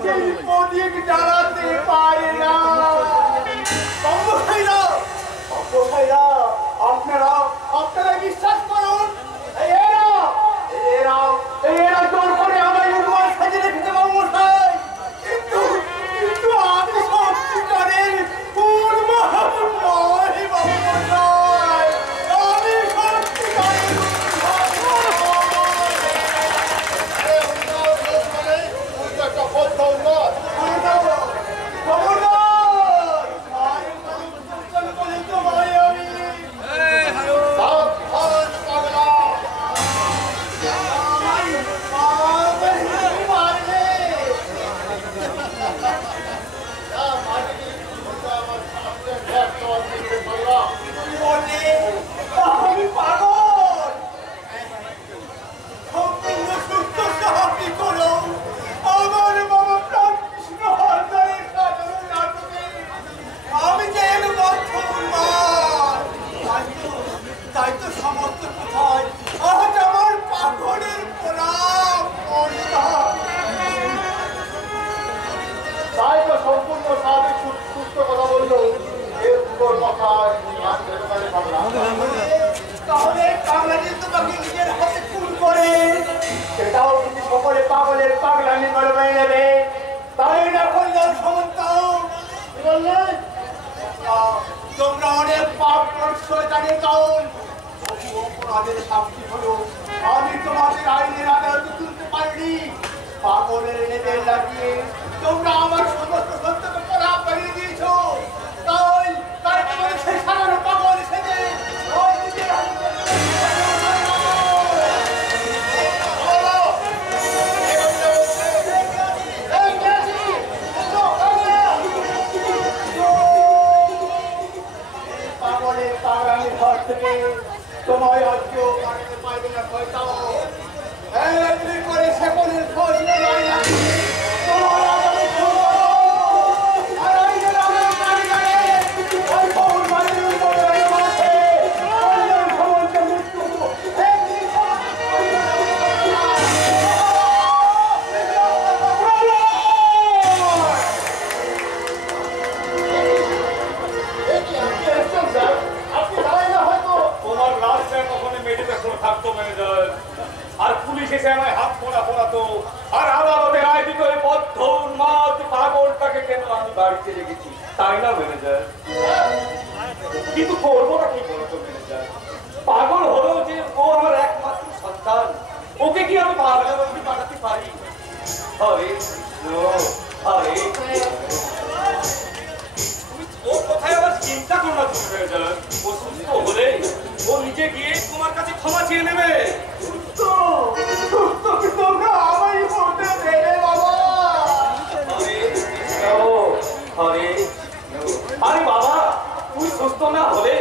সেই প্রদীপ জ্বালাতে পারে না। আপনারা বিশ্বাস করুন, এরা জোর করে আমার উন্মাদ সাজে রেখেছে বাবুমশাই। কিন্তু আমি সত্যিকারের উন্মাদ নই বাবুমশাই, আমি সত্যিকারের পাগলের পাগলামি করবে নেবে, তাই না কল্যাণ সমন্ত? তোমরা অনেক পাপ করছো জানি, কারণ অপরাধের শাস্তি হলো আমি তোমাদের আইনের আদালতে তুলতে পারিনি। পাগলের লেবেল লাগিয়ে তোমরা আমার সমস্ত সত্যকে পড়া পাঠিয়ে দিয়েছো। তাই তোমাদের সেই সাধারণ পাগল সেজে ঘর থেকে তোমায় আজকেও কাটতে পারবে না। শয়তান এমনি করে সেকলের খোঁজ নেয় না। আর পুলিশ এসে আমায় হাত পোড়া পোড়াতো, আর আদালতে রায় দিত এই বদ্ধ উন্মাদ পাগলটাকে কেন আমি বাড়িতে রেখেছি, তাই না ম্যানেজার? কিন্তু করবো না কি বলতো ম্যানেজার? পাগল হলো যে ও আমার একমাত্র সন্তান, ওকে কি আমি পাগলা বাড়ি পাঠাতে পারি? হরে কৃষ্ণ, হরে ও কোথায় আবার চিন্তা করো না তুমি ম্যানেজার। ও সুস্থ হলে ও নিজে গিয়ে তোমার কাছে ক্ষমা চেয়ে নেবে। আরে বাবা, তুই সুস্থ না হলে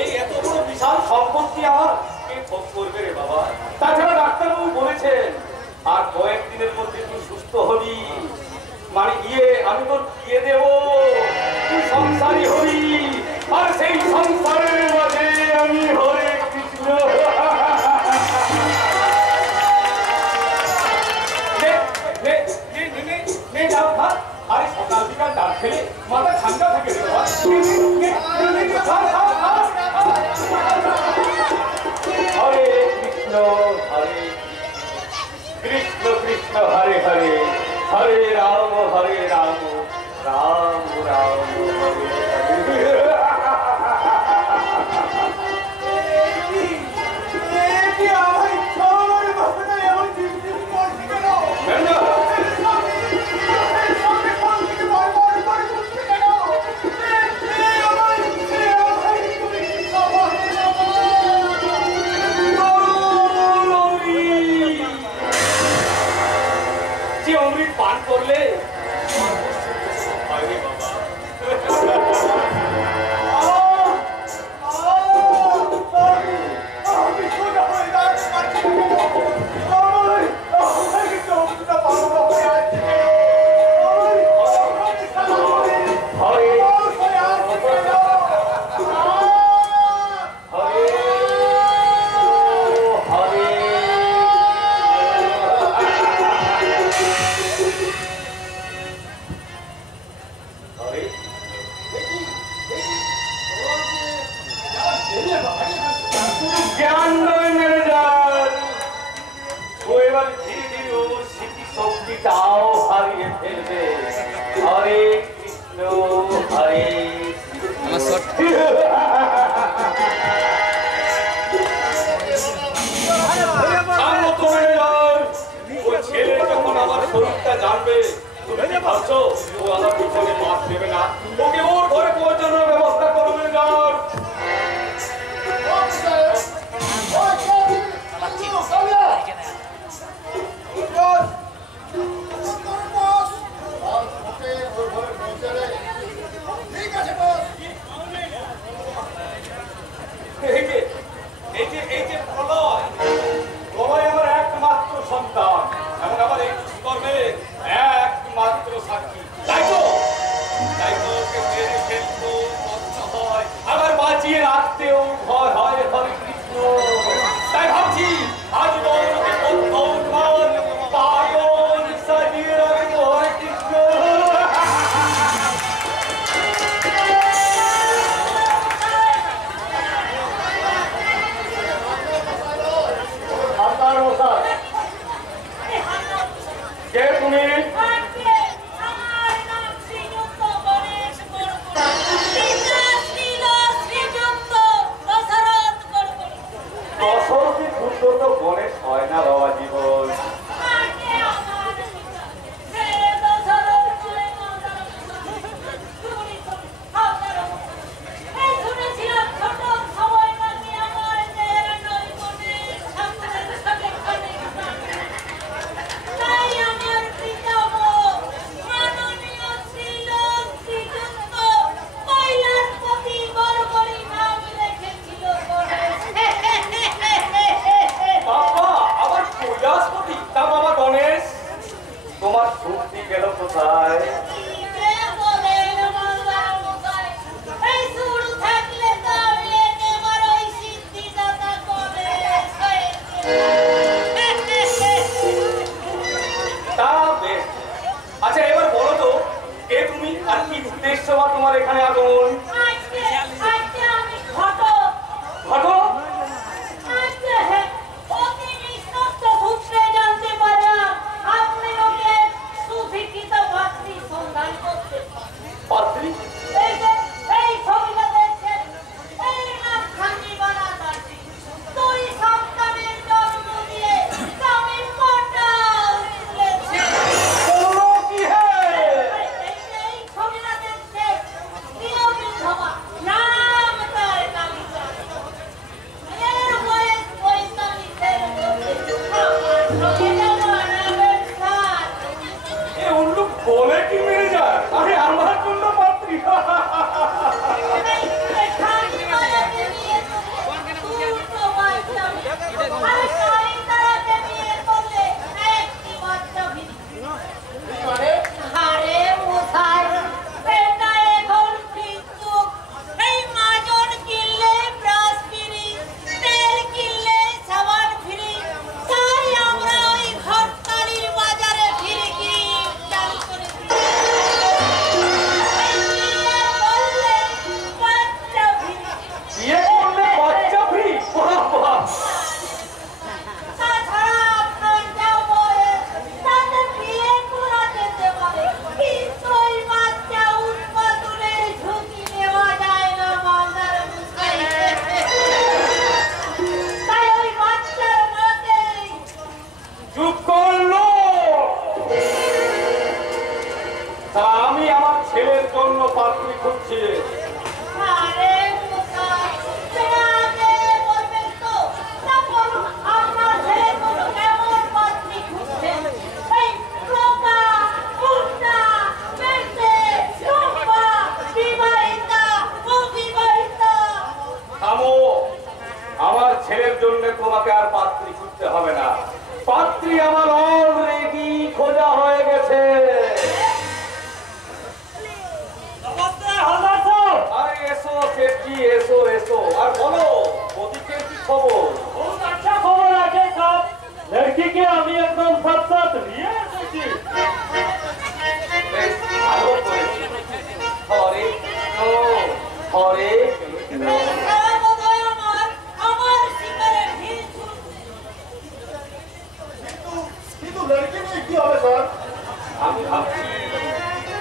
এই এত বড় বিশাল সম্পত্তি আমার কে ভোগ করবে রে বাবা? তাছাড়া ডাক্তারবাবু বলেছেন আর কয়েকদিনের মধ্যে তুই সুস্থ হবি, মানে গিয়ে আমি তোর বিয়ে দেব, তুই সংসারী হবি, আর সেই সংসারের মাঝে আমি হরে কৃষ্ণ। আরে সকাল বিকাল ডাক খেলে মাথা ঠান্ডা থাকে রে বাবা। হরে কৃষ্ণ, হরে কৃষ্ণ কৃষ্ণ হরে হরে, হরে রাম রাম রাম হরে হরে। অমৃত পান করলে হারিয়ে ফেলবে। হরে কৃষ্ণ হরে ছেলে যখন আমার শরীরটা জানবে, তুমি ভাবছো ও আমার পিছনে মাছ দেবে না? ওকে ওর ঘরে পৌঁছানোর ব্যবস্থা করবে না। এই যে প্রলয় আমার একমাত্র সন্তান এবং আমার এই কর্মে একমাত্র সাক্ষী। তাই তো ওকে মেরে ফেলতেও কষ্ট হয়, আবার বাঁচিয়ে রাখতেও ভয় হয়। হরে কৃষ্ণ। তাই ভাবছি আজ ওকে পাগল সাজিয়ে রাখবো। হরে কৃষ্ণ। কে তুমি? দশরথী পুত্র তো গণেশ হয় না বাবা জীবন। তোমার শক্তি গেল কোথায়? আচ্ছা এবার বলো তো, কে তুমি আর কি উদ্দেশ্য বা তোমার এখানে আগমন? ঘটক? পাত্রী? বলে কি মেরে যায়? আরে আমার জন্য পাত্রী। আমি আমার ছেলের জন্য পাত্রী খুঁজছি। আমার ছেলের জন্য তোমাকে আর পাত্রী খুঁজতে হবে না। পাত্রী আমার অলরেডি খোঁজা হয়ে গেছে। আরে এসো, কে আমি ভাবছি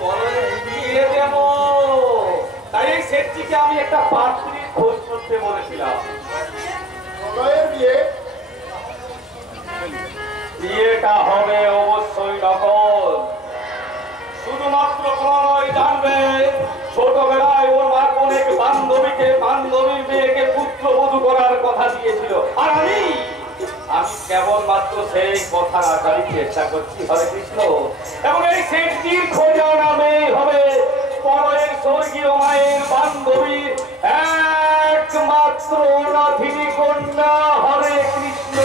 পরের বিয়ে দেব, তাই এই সেটটিকে আমি একটা পাত্রীর খোঁজ করতে বলেছিলাম। বিয়েটা হবে অবশ্যই নকল। শুধুমাত্র প্রণয় জানবে ছোটবেলায় ওর মা অনেক বান্ধবীর মেয়েকে পুত্রবধূ করার কথা দিয়েছিল, আর আমি কেবলমাত্র সেই কথা রাখারই চেষ্টা করছি। হরে কৃষ্ণ। এবং এই সেটটির খোঁজা নামে হবে পরের স্বর্গীয় মায়ের বান্ধবীর একমাত্র অনাথিনী কন্যা। হরে কৃষ্ণ।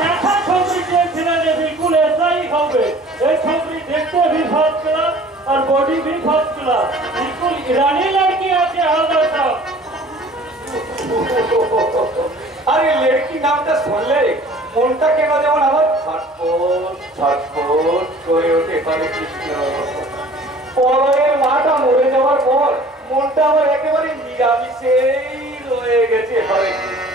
দেখা ছবি দেখছিলেন যে বিলকুল এসাই হবে। এই ছবি দেখতে भी बहुत क्लास और बॉडी भी बहुत क्लास, बिल्कुल ईरानी लड़की আছে হালদার সাহেব। আরে লড়কি নামটা শুনলে মনটা কেন যেমন আমার ছটফট ছটফট করে ওঠে। হরে কৃষ্ণ। পরের মাটা মরে যাওয়ার পর মনটা আমার একেবারে নিরামিষেই রয়ে গেছে। হরে কৃষ্ণ।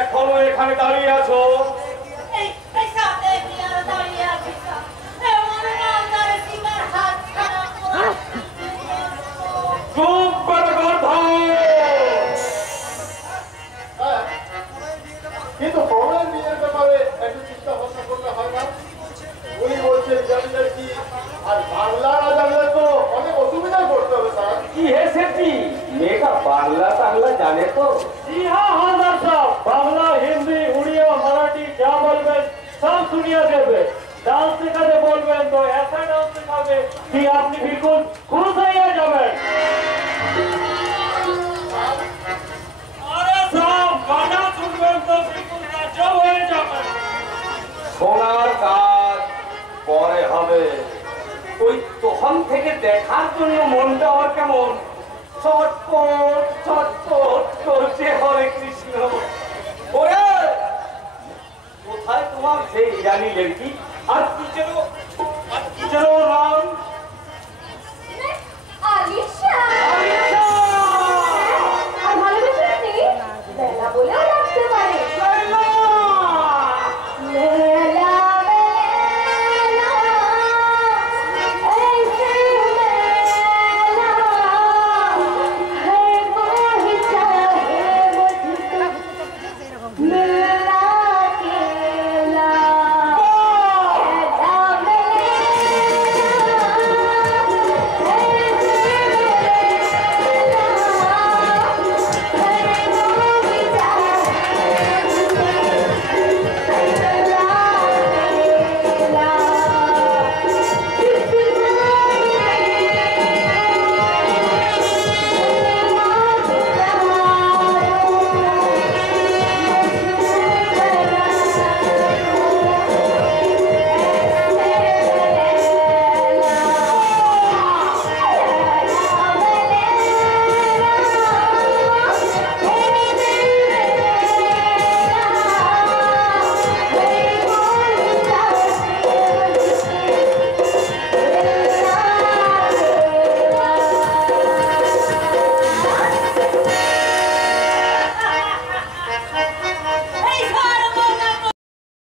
এখনো এখানে দাঁড়িয়ে আছো? কিন্তু প্রণয় বিয়ের ব্যাপারে একটু চিন্তা ভাবনা করলে হয় না? উনি বলছেন জানলে কি, আর বাংলা না জানলে তো অনেক অসুবিধায় পড়তে হবে স্যার। কি হেসেছি মেয়েটা বাংলা টাংলা জানে তো? जी हाँ हालदार साहब, बांग्ला हिंदी उड़िया मराठी क्या बोलবেন सब सुनिए देवे। डांस सिखाते बोलবেন तो ऐसा डांस सिखाবে कि আপনি बिल्कुल खुश হয়ে যাবেন। अरे साहब गाना सुनবেন तो बिल्कुल गजब হয়ে যাবেন। শোনার কাজ পরে হবে, ওই তখন থেকে দেখার জন্য মনটা আমার কেমন ছটফট ছটফট করছে। হরে কৃষ্ণ। ওরে কোথায় তোমার সেই ইরানি লড়কি? আর কি যেন নাম